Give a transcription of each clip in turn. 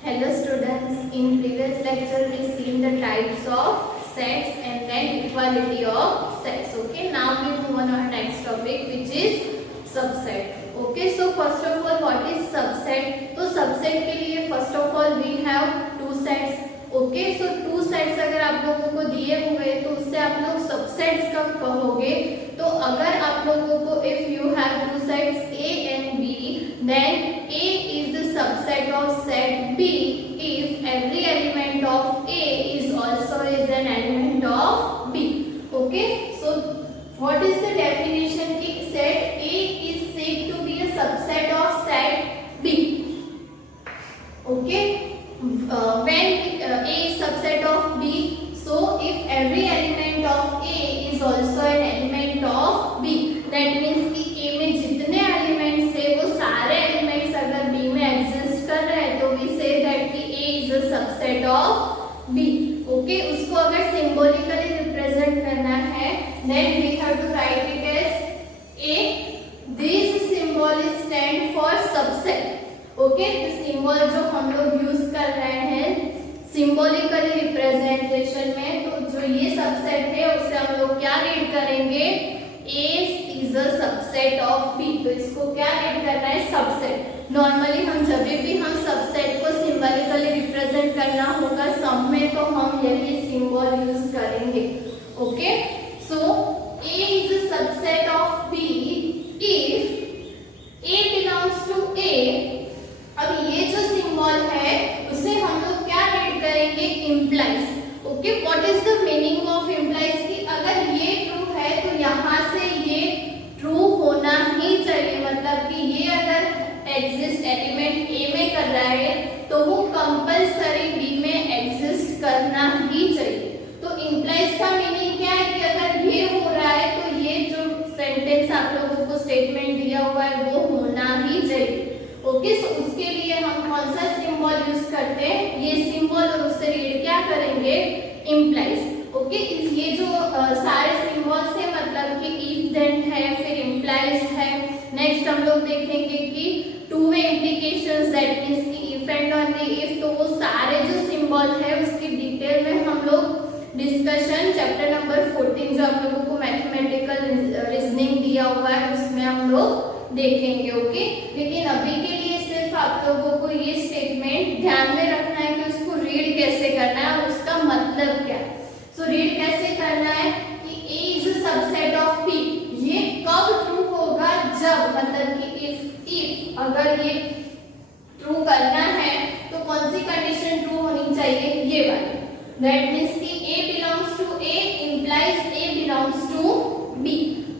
Hello students, in previous lecture we seen the types of sets and then equality of sets. Okay, now we move on our next topic which is subset. Okay, so first of all what is subset? तो subset के लिए first of all we have two sets. Okay, so two sets अगर आप लोगों को दिए हुए तो उससे आप लोग subsets कब कहोगे? तो अगर आप लोगों को if you have two sets A and B, then A is the subset of set B if every element of A is also is an element of B. Okay, so what is the definition ki set A is said to be a subset of set B. Okay, when A is subset of B, so if every element of A is also an element of B, that means कि A में जितने elements है वो सारे elements अगर B में exist कर रहे हैं तो we say that कि A is a subset of B. Okay, उसको अगर symbolically represent करना है then we have to write it as A. This symbol is stand for subset. Okay, the symbol जो हम लोग use कर रहे हैं सिंबॉलिकली रिप्रेजेंटेशन में, तो जो ये सबसेट है उसे हम लोग क्या रीड करेंगे? A is a subset of B. तो इसको क्या रीड करना है? सबसेट. नॉर्मली हम जब भी हम सबसेट को सिंबॉलिकली रिप्रेजेंट करना होगा सम में तो हम यही सिंबल यूज करेंगे. Okay, so A is a subset of B if A belongs to A. अब ये जो सिंबल है उसे हम लोग क्या रीड करेंगे? Implies. Okay, what is the meaning of implies? कि अगर ये ट्रू है तो यहाँ से ये ट्रू होना ही चाहिए, मतलब कि ये अगर एग्जिस्ट एलिमेंट ए में कर रहा है तो वो कंपल्सरी बी में एग्जिस्ट करना ही चाहिए. तो इम्प्लाइज का मीनिंग क्या है? कि अगर ये हो रहा है तो ये जो सेंटेंस आप लोगों को स्टेटमेंट दिया हुआ है वो होना ही चाहिए. ओके, सो उसके लिए हम कौन सा सिंबल यूज करते हैं? ये सिंबल, और उससे रीड क्या करेंगे? इम्प्लाइज. ओके, ये जो सारे सिंबल्स है मतलब कि इफ देन है, फिर इम्प्लाइज है. नेक्स्ट हम लोग देखेंगे कि to way implications, that means कि इफ एंड ओनली इफ. तो वो सारे जो सिंबल है उसकी डिटेल में हम लोग डिस्कशन चैप्टर नंबर 14 जो आप लोगों को मैथमेटिकल रीजनिंग दिया हुआ है उसमें हम लोग देखेंगे. ओके, लेकिन अभी के लिए सिर्फ आप लोगों को ये स्टेटमेंट ध्यान में रखना है कि उसको रीड कैसे करना है और उसका मतलब क्या है. सो रीड कैसे करना है कि A is a subset of P. ये कब ट्रू होगा? जब, मतलब कि if अगर ये ट्रू करना है तो कौन सी कंडीशन ट्रू होनी चाहिए? ये वाली. दैट मींस कि A belongs to A implies A belongs to B.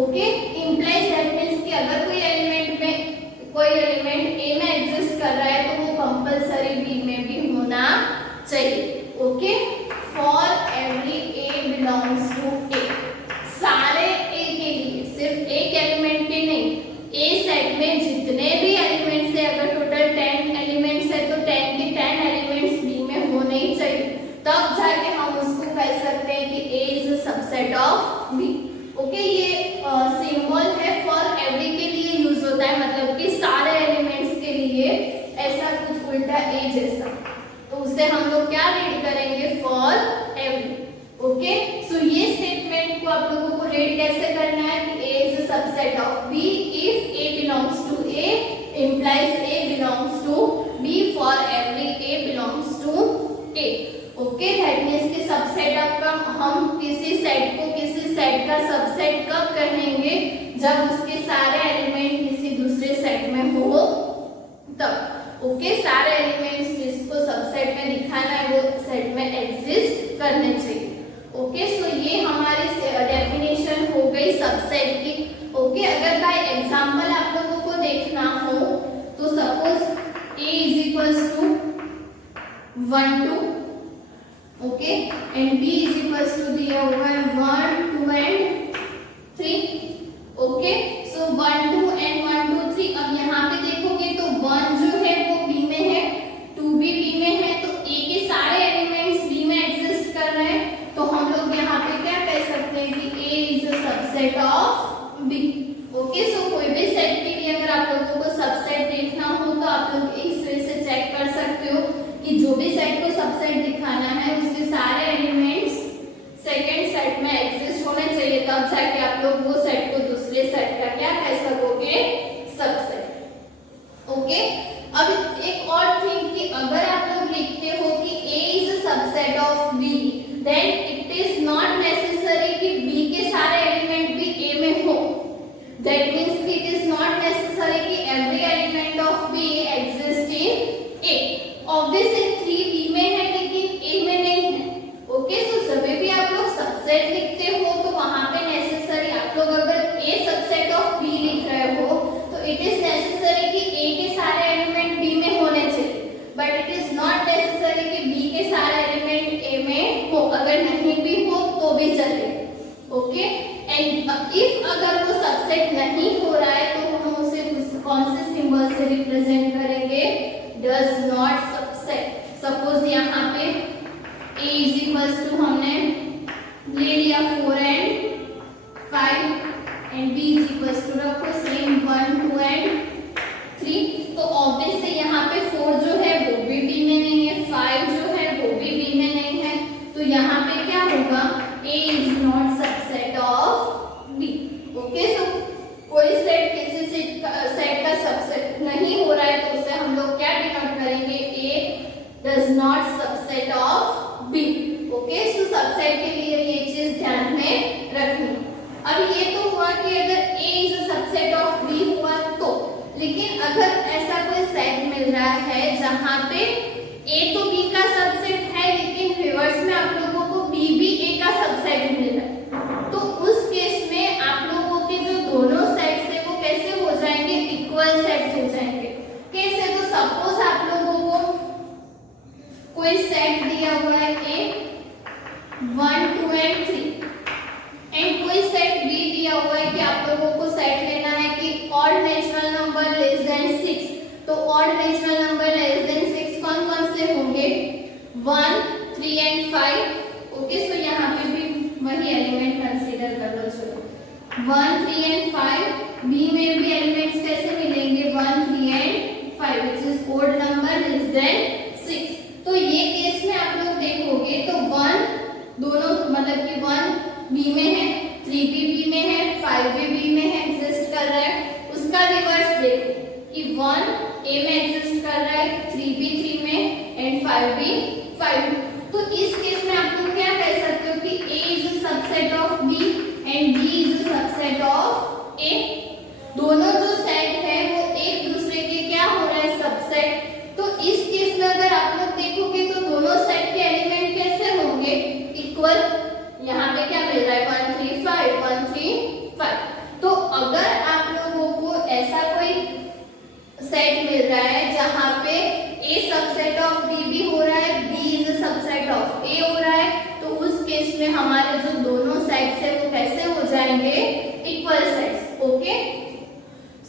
Okay, implies that means कि अगर कोई एलिमेंट A में एग्जिस्ट कर रहा है तो वो कंपल्सरी B में भी होना चाहिए. Okay, for every A belongs to A. सारे A के लिए, सिर्फ एक एलिमेंट के नहीं, A सेट में जितने भी एलिमेंट्स है, अगर टोटल 10 एलिमेंट्स है तो 10 के 10 एलिमेंट्स B में होने ही चाहिए. तब जाके हम उसको कह सकते हैं कि A is a subset of B. Okay, ये सिंबल है फॉर एवरी के लिए यूज होता है, मतलब कि सारे एलिमेंट्स के लिए ऐसा कुछ उल्टा ए जैसा. तो उसे हम लोग क्या रीड करेंगे? For every. ओके, सो ये स्टेटमेंट को आप लोगों को रीड कैसे करना है कि A is a subset of B if A belongs to A implies A belongs to B for every A belongs to A. Okay, that means कि सबसेट का हम किसी सेट को किसी सेट का सबसेट कब कहेंगे? जब उसके सारे एलिमेंट किसी दूसरे सेट में हो तब. ओके, सारे एलिमेंट्स जिसको सबसेट में दिखाना है वो सेट में एग्जिस्ट करने चाहिए. ओके, सो ये हमारी डेफिनेशन हो गई सबसेट की. ओके, अगर बाय एग्जांपल आप लोगों को देखना हो तो suppose A is equals to 1 2. Okay, and B is equals to दिया हुआ है 1 2 and 3. Okay, so 1 2 and 1 2 3. अब यहाँ पे देखोगे तो 1 जो है वो B में है, 2 भी B में है, तो A के सारे एलिमेंट्स B में एग्जिस्ट कर रहे हैं. तो हम लोग यहाँ पे क्या कह सकते हैं कि A is a subset of B. Okay, so कोई भी सेट के लिए अगर आप लोगों को सबसेट देखना हो तो आप लोग इस तरह से चेक कर सकते हो कि ऑब्वियसली 3 बी में है लेकिन ए में नहीं है। ओके, सो जब भी आप लोग सबसेट लिखते हो तो वहां पे नेसेसरी आप लोग अगर ए सबसेट ऑफ बी लिख रहे हो तो इट इज नेसेसरी कि ए के सारे एलिमेंट बी में होने चाहिए, but it is not necessary कि बी के सारे एलिमेंट ए में हो। अगर नहीं भी हो तो भी चले। ओके, एंड इफ अगर वो सबसेट नहीं हो रहा है तो हम उसे कौन से सिंबल से रिप्रेजेंट करेंगे? Does not subset. सपोज यहाँ पे a इज इक्वल्स टू हमने ले लिया 4 and 5 and b is equals to रखो सेम 1 2 एंड 3। तो ऑब्वियसली यहाँ पे 4 जो है वो भी b में नहीं है, 5 जो है वो भी b में नहीं है, तो यहाँ पे क्या होगा? a is not subset of b। Okay, so कोई सेट किसी सेट का सबसेट नहीं हो रहा है तो उसे हम लोग क्या डिनोट करेंगे? a does not subset of b। Okay, so subset के लिए ये चीज ध्यान में रखनी। अब ये तो हुआ कि अगर a is a subset of b हुआ तो, लेकिन अगर ऐसा कोई सेट मिल रहा है जहां पे a तो b का सबसेट है लेकिन रिवर्स में आप लोगों को b भी a का सबसेट मिल रहा है, तो उस केस में आप लोगों के जो दोनों सेट्स है वो कैसे हो जाएंगे? इक्वल सेट्स हो जाएंगे। कैसे? तो सपोज आप लोगों को कोई सेट दिया हुआ है A 1 2 एंड 3 एंड कोई सेट B दिया हुआ है कि आप लोगों को सेट लेना है कि odd natural number less than 6। तो odd natural number less than 6 कौन कौन से होंगे? 1 3 एंड 5। ओके, सो यहाँ पे भी वही एलिमेंट कंसीडर कर लो। चलो 1 3 एंड 5, B में भी एलिमेंट्स कैसे मिलेंगे? 1 3 and 5 which is odd number less than 6। तो ये केस में आप लोग देखोगे तो 1 दोनों मतलब कि 1 बी में है, 3 भी बी में है, 5 भी बी में है एग्जिस्ट कर रहा है। उसका रिवर्स देखो कि 1 ए में एग्जिस्ट कर रहा है, 3 भी 3 में एंड 5 भी 5 में। तो इस केस में आप लोग क्या कह सकते हो कि a is a subset of b and b is a subset of a। दोनों जो सेट है वो एक दूसरे के क्या हो रहा है? सबसेट। तो इस केस में अगर आप लोग देखोगे तो दोनों सेट के एलिमेंट कैसे होंगे? इक्वल। यहाँ पे क्या मिल रहा है? 1 3 5 1 3 5। तो अगर आप लोगों को ऐसा कोई सेट मिल रहा है जहाँ पे a सबसेट ऑफ b भी हो रहा है, b is a subset of a हो रहा है, तो उस केस में हमारे जो दोनों सेट्स है वो कैसे हो जाएंगे? Equal sets. ओके,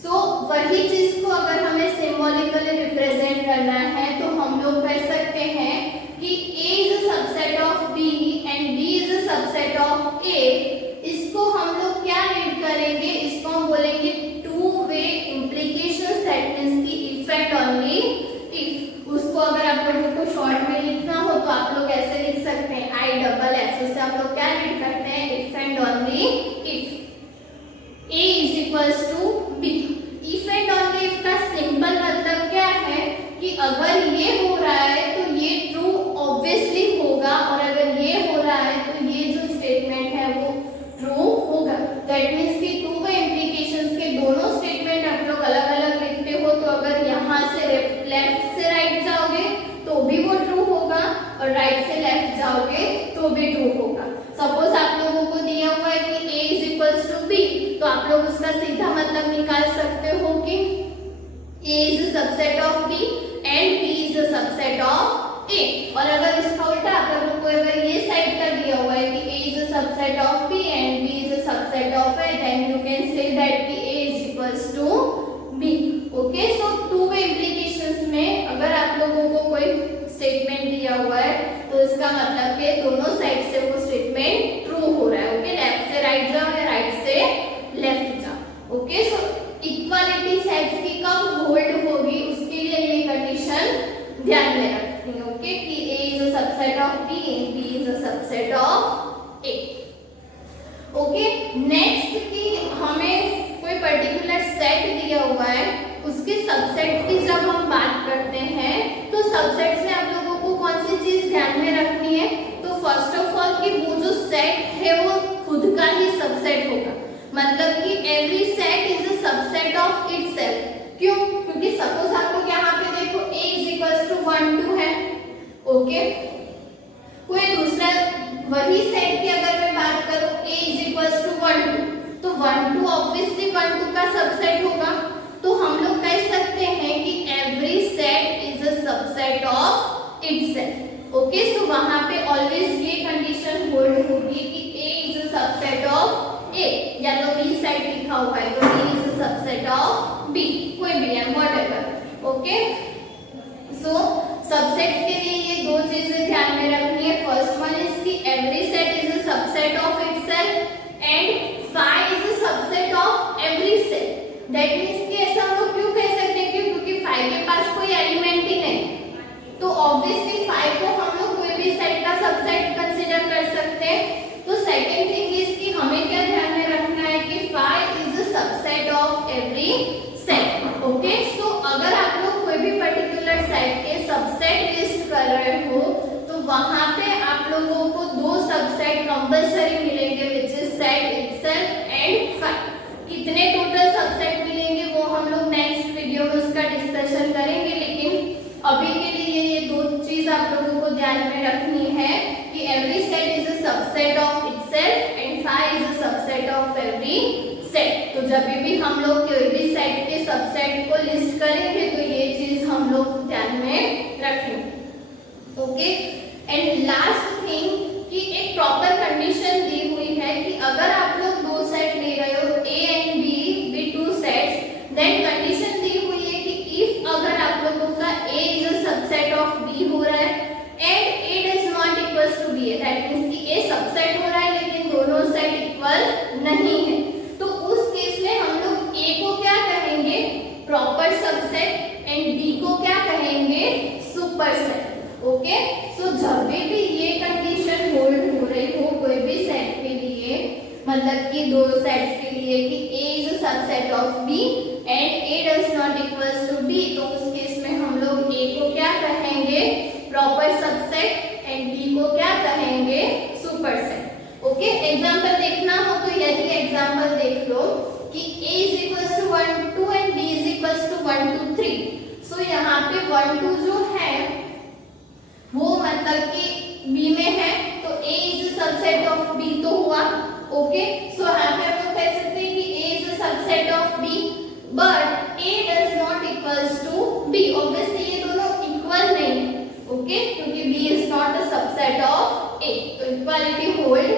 सो वही चीज को अगर हमें सिंबॉलिकली रिप्रेजेंट करना है तो हम लोग कह सकते हैं कि a is a subset of b and b is a subset of a। इसको हम लोग क्या रीड करेंगे? इसको हम बोलेंगे two way implication, that means की इफेक्ट ओनली इफ। उसको अगर आप लोगों को शॉर्ट में लिखना हो तो आप लोग ऐसे लिख सकते हैं IFF। उससे आप लोग क्या रीड करते हैं? If and only if a is equals to b। If and only if का सिंपल मतलब क्या है कि अगर ये हो रहा है तो ये ट्रू ऑब्वियसली होगा, और अगर ये हो रहा है तो ये जो स्टेटमेंट है वो ट्रू होगा। दैट मींस कि टू वे इम्प्लीकेशंस के दोनों स्टेटमेंट आप लोग अलग अलग लिखते हो, तो अगर यहाँ से लेफ्ट से राइट जाओगे तो भी वो ट्रू होगा और राइट से लेफ्ट जाओगे तो भी ट्रू होगा। सपोज आप लोगों को दिया हुआ है कि a is equals to b, तो आप लोग उसका सीधा मतलब निकाल सकते हो कि a is a subset of b and b is a subset of a। और अगर इसका उल्टा आप लोगों को अगर ये साइड का दिया हुआ है कि a is a subset of b and b is a subset of a, then you can say that कि a is equals to b। Okay, so two way implications में अगर आप लोगों को कोई स्टेटमेंट दिया हुआ है तो इसका मतलब कि दोनों साइड से वो स्टेटमेंट ट्रू हो रहा है। ओके, लेफ्ट से राइट जाओ या राइट से लेफ्ट जाओ। ओके, सो इक्वालिटी सेट्स की कब होल्ड होगी उसके लिए ये कंडीशन ध्यान में रखनी है। ओके, कि a is a subset of b and b is a subset of a। Okay, next कि हमें कोई पर्टिकुलर सेट दिया हुआ है उसके सबसेट की जब हम बात करते हैं तो सबसेट्स में आप लोगों को कौन सी चीज ध्यान में रखनी है? तो फर्स्ट ऑफ ऑल कि वो जो सेट है वो खुद का ही सबसेट होगा, मतलब कि every set is a subset of itself. क्यों? क्योंकि सपोज आप लोग यहाँ पे देखो a इज इक्वल्स टू 1 2 है ओके, कोई दूसरा वही सेट की अगर मैं बात करूं A इज इक्वल्स टू 1 2, तो 1 2 ऑब्वियसली 1 2 का सबसेट होगा। तो हम लोग कह सकते हैं कि every set is a subset of itself. Okay, so वहां पे ऑलवेज ये कंडीशन होल्ड होगी कि A is a subset of A, या तो B सेट लिखा हुआ है तो B is a subset of B, कोई भी है व्हाटएवर। ओके, सो सबसेट के लिए ये दो चीजें ध्यान में रखनी है। फर्स्ट वन इज कि every set is a subset of itself and phi is a subset of every set. That means कि ऐसा हम लोग क्यों कह सकते हैं, क्योंकि phi के पास कोई एलिमेंट ही नहीं, तो ऑब्वियसली phi को हम लोग कोई भी सेट का सबसेट कंसीडर कर सकते हैं। तो सेकंड थिंग इज कि हमें क्या ध्यान में रखना है कि phi is a subset of every set. Okay, so अगर आप लोग कोई भी पर्टिकुलर सेट के सबसेट लिस्ट कर रहे हो तो वहां पे आप लोगों को दो सबसेट कंपल्सरी मिलेंगे, which is set itself and phi। कितने टोटल सबसेट मिलेंगे वो हम लोग नेक्स्ट वीडियो में उसका डिस्कशन करेंगे, लेकिन अभी के लिए ये दो चीज आप लोगों को ध्यान में रखनी है कि every set is a subset of itself and phi is a subset of every set. तो जब भी हम लोग कोई भी सेट के सबसेट को लिस्ट करेंगे तो ये चीज हम लोग ध्यान में रखेंगे। ओके, एंड लास्ट थिंग कि एक प्रॉपर कंडीशन दी हुई है कि अगर आप लोग दो सेट ले रहे हो A एंड B भी टू सेट्स, देन कंडीशन दी हुई है कि इफ अगर आप लोगों का A is a subset of B हो रहा है and A does not equals to B, that means कि A सबसेट हो रहा है लेकिन दोनों सेट इक्वल नहीं है, तो उस केस में हम लोग A को क्या कहेंगे, प्रॉपर सबसेट, एंड B को क्या कहेंगे, सुपर सेट। ओके, सो जब भी ये कंडीशन होल्ड हो रही हो कोई भी सेट के लिए, मतलब कि दो सेट्स के लिए कि A is a subset of B and A does not equals to B, तो उस केस में हम लोग A को क्या कहेंगे, प्रॉपर सबसेट, एंड B को क्या कहेंगे, सुपर सेट। ओके, एग्जांपल देखना हो तो यदि एग्जांपल देख लो कि A is equals to 1 2 and B is equals to 1 2 3। So यहाँ पे 1 2 जो है वो मतलब कि B में है तो A is a subset of B तो हुआ। ओके, सो यहाँ पे हम लोग कह सकते हैं कि A is a subset of B but A does not equals to B। Obviously ये दोनों इक्वल नहीं है, ओके, क्योंकि B is not a subset of A, तो इक्वालिटी होल्ड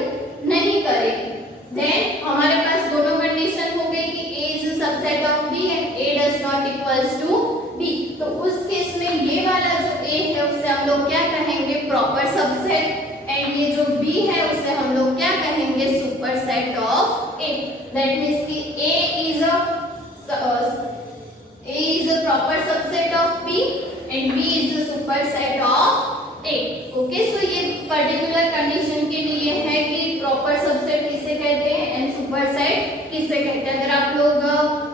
नहीं करेगी। देन हमारे पास दोनों कंडीशन हो गई कि A is a subset of B and A does not equals to B, तो उस केस में ये वाला जो A है उसे हम लोग क्या कहेंगे, प्रॉपर सबसेट, एंड ये जो B है उसे हम लोग क्या कहेंगे, superset of A। That means कि A is a proper subset of B and B is a superset of A। Okay, so ये पर्टिकुलर कंडीशन के लिए है कि प्रॉपर सबसेट किसे कहते हैं एंड सुपर सेट किसे कहते हैं। अगर आप लोग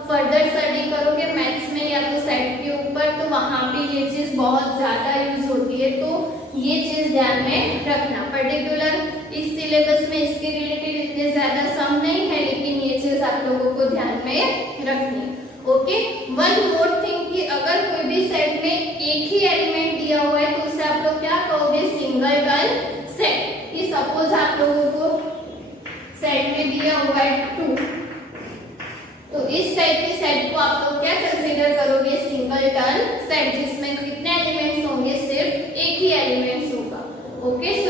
फर्दर स्टडी करोगे मैथ्स में या तो सेट के ऊपर तो वहां पे ये चीज बहुत ज्यादा यूज होती है, तो ये चीज ध्यान में रखना। पर्टिकुलर इस सिलेबस में इसके रिलेटेड इतने ज्यादा सम नहीं है, लेकिन ये चीज आप लोगों को ध्यान में रखनी है। ओके, वन मोर थिंग कि अगर कोई भी सेट में एक ही एलिमेंट दिया हुआ है तो उसे आप लोग क्या कहोगे, सिंगल टर्न सेट। कि सपोज आप लोगों को सेट में दिया हुआ है 2, तो इस टाइप के सेट को आप लोग क्या कंसीडर करोगे, सिंगल टर्न सेट, जिसमें कितने एलिमेंट्स होंगे, सिर्फ एक ही एलिमेंट्स होगा। ओके, सो